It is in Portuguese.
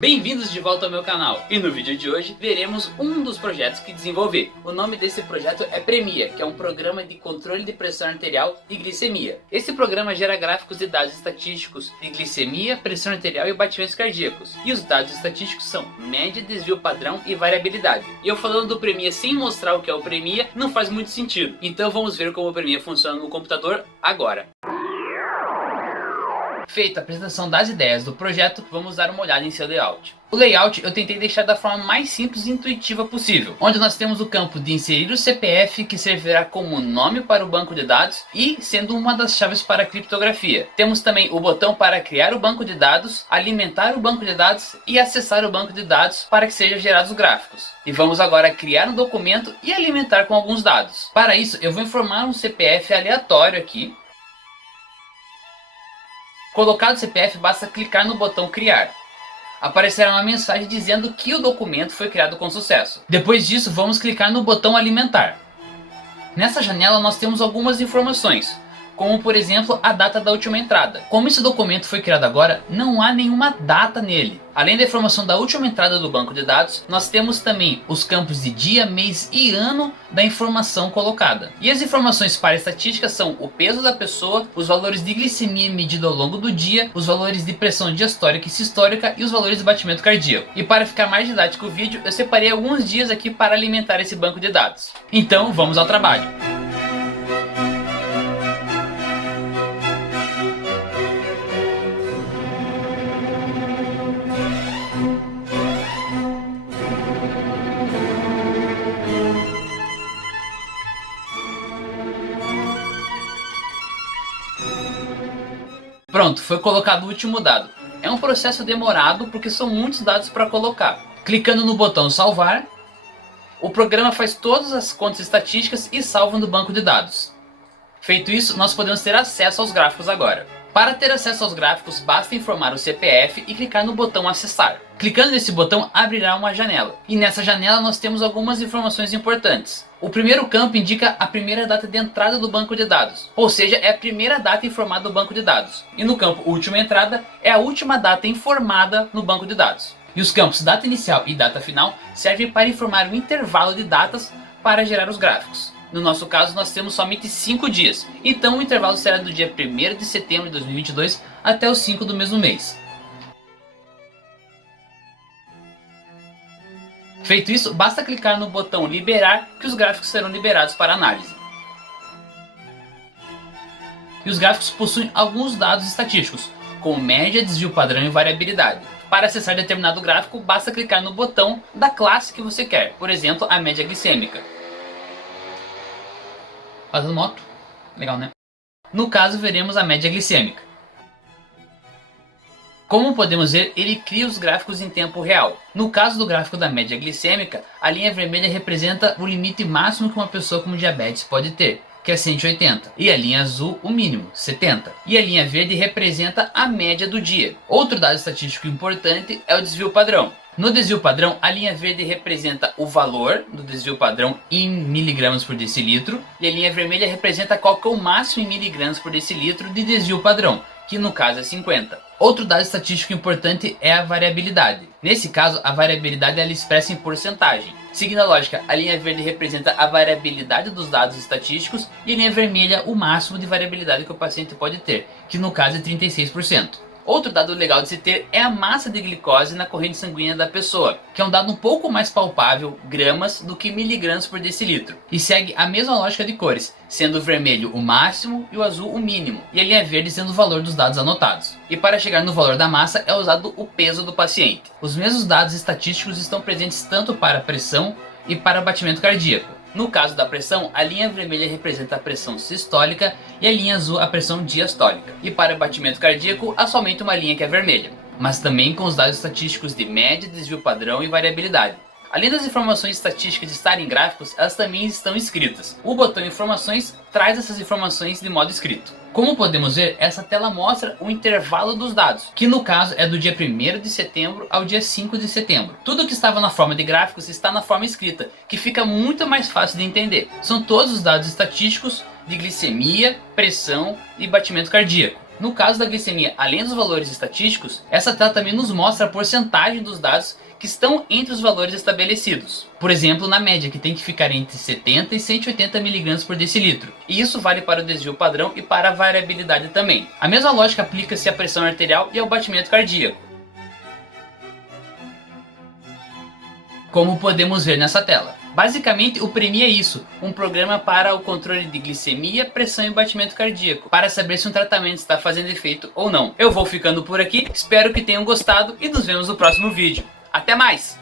Bem-vindos de volta ao meu canal, e no vídeo de hoje veremos um dos projetos que desenvolvi. O nome desse projeto é Premia, que é um programa de controle de pressão arterial e glicemia. Esse programa gera gráficos de dados estatísticos de glicemia, pressão arterial e batimentos cardíacos. E os dados estatísticos são média, desvio padrão e variabilidade. E eu falando do Premia sem mostrar o que é o Premia não faz muito sentido. Então vamos ver como o Premia funciona no computador agora. Feita a apresentação das ideias do projeto, vamos dar uma olhada em seu layout. O layout eu tentei deixar da forma mais simples e intuitiva possível, onde nós temos o campo de inserir o CPF, que servirá como nome para o banco de dados e sendo uma das chaves para a criptografia. Temos também o botão para criar o banco de dados, alimentar o banco de dados e acessar o banco de dados para que sejam gerados gráficos. E vamos agora criar um documento e alimentar com alguns dados. Para isso eu vou informar um CPF aleatório aqui. Colocado o CPF, basta clicar no botão criar. Aparecerá uma mensagem dizendo que o documento foi criado com sucesso. Depois disso, vamos clicar no botão alimentar. Nessa janela nós temos algumas informações, como por exemplo a data da última entrada. Como esse documento foi criado agora, não há nenhuma data nele. Além da informação da última entrada do banco de dados, nós temos também os campos de dia, mês e ano da informação colocada. E as informações para a estatística são o peso da pessoa, os valores de glicemia medido ao longo do dia, os valores de pressão diastólica e sistólica e os valores de batimento cardíaco. E para ficar mais didático o vídeo, eu separei alguns dias aqui para alimentar esse banco de dados. Então vamos ao trabalho. Pronto, foi colocado o último dado. É um processo demorado porque são muitos dados para colocar. Clicando no botão salvar, o programa faz todas as contas estatísticas e salva no banco de dados. Feito isso, nós podemos ter acesso aos gráficos agora. Para ter acesso aos gráficos, basta informar o CPF e clicar no botão acessar. Clicando nesse botão, abrirá uma janela. E nessa janela nós temos algumas informações importantes. O primeiro campo indica a primeira data de entrada do banco de dados, ou seja, é a primeira data informada do banco de dados. E no campo última entrada é a última data informada no banco de dados. E os campos data inicial e data final servem para informar o intervalo de datas para gerar os gráficos. No nosso caso nós temos somente 5 dias, então o intervalo será do dia 1º de setembro de 2022 até o 5 do mesmo mês. Feito isso, basta clicar no botão liberar que os gráficos serão liberados para análise. E os gráficos possuem alguns dados estatísticos, como média, desvio padrão e variabilidade. Para acessar determinado gráfico, basta clicar no botão da classe que você quer, por exemplo, a média glicêmica. Fazendo moto, legal, né? No caso, veremos a média glicêmica. Como podemos ver, ele cria os gráficos em tempo real. No caso do gráfico da média glicêmica, a linha vermelha representa o limite máximo que uma pessoa com diabetes pode ter, que é 180. E a linha azul, o mínimo, 70. E a linha verde representa a média do dia. Outro dado estatístico importante é o desvio padrão. No desvio padrão, a linha verde representa o valor do desvio padrão em miligramas por decilitro. E a linha vermelha representa qual que é o máximo em miligramas por decilitro de desvio padrão, que no caso é 50. Outro dado estatístico importante é a variabilidade. Nesse caso, a variabilidade ela é expressa em porcentagem. Seguindo a lógica, a linha verde representa a variabilidade dos dados estatísticos e a linha vermelha o máximo de variabilidade que o paciente pode ter, que no caso é 36%. Outro dado legal de se ter é a massa de glicose na corrente sanguínea da pessoa, que é um dado um pouco mais palpável, gramas, do que miligramas por decilitro. E segue a mesma lógica de cores, sendo o vermelho o máximo e o azul o mínimo, e a linha verde sendo o valor dos dados anotados. E para chegar no valor da massa é usado o peso do paciente. Os mesmos dados estatísticos estão presentes tanto para a pressão e para o batimento cardíaco. No caso da pressão, a linha vermelha representa a pressão sistólica e a linha azul a pressão diastólica. E para o batimento cardíaco, há somente uma linha que é vermelha, mas também com os dados estatísticos de média, desvio padrão e variabilidade. Além das informações estatísticas estarem em gráficos, elas também estão escritas. O botão Informações traz essas informações de modo escrito. Como podemos ver, essa tela mostra o intervalo dos dados, que no caso é do dia 1º de setembro ao dia 5 de setembro. Tudo que estava na forma de gráficos está na forma escrita, que fica muito mais fácil de entender. São todos os dados estatísticos de glicemia, pressão e batimento cardíaco. No caso da glicemia, além dos valores estatísticos, essa tela também nos mostra a porcentagem dos dados que estão entre os valores estabelecidos. Por exemplo, na média, que tem que ficar entre 70 e 180 mg por decilitro. E isso vale para o desvio padrão e para a variabilidade também. A mesma lógica aplica-se à pressão arterial e ao batimento cardíaco, como podemos ver nessa tela. Basicamente, o PREMI é isso, um programa para o controle de glicemia, pressão e batimento cardíaco, para saber se um tratamento está fazendo efeito ou não. Eu vou ficando por aqui, espero que tenham gostado e nos vemos no próximo vídeo. Até mais!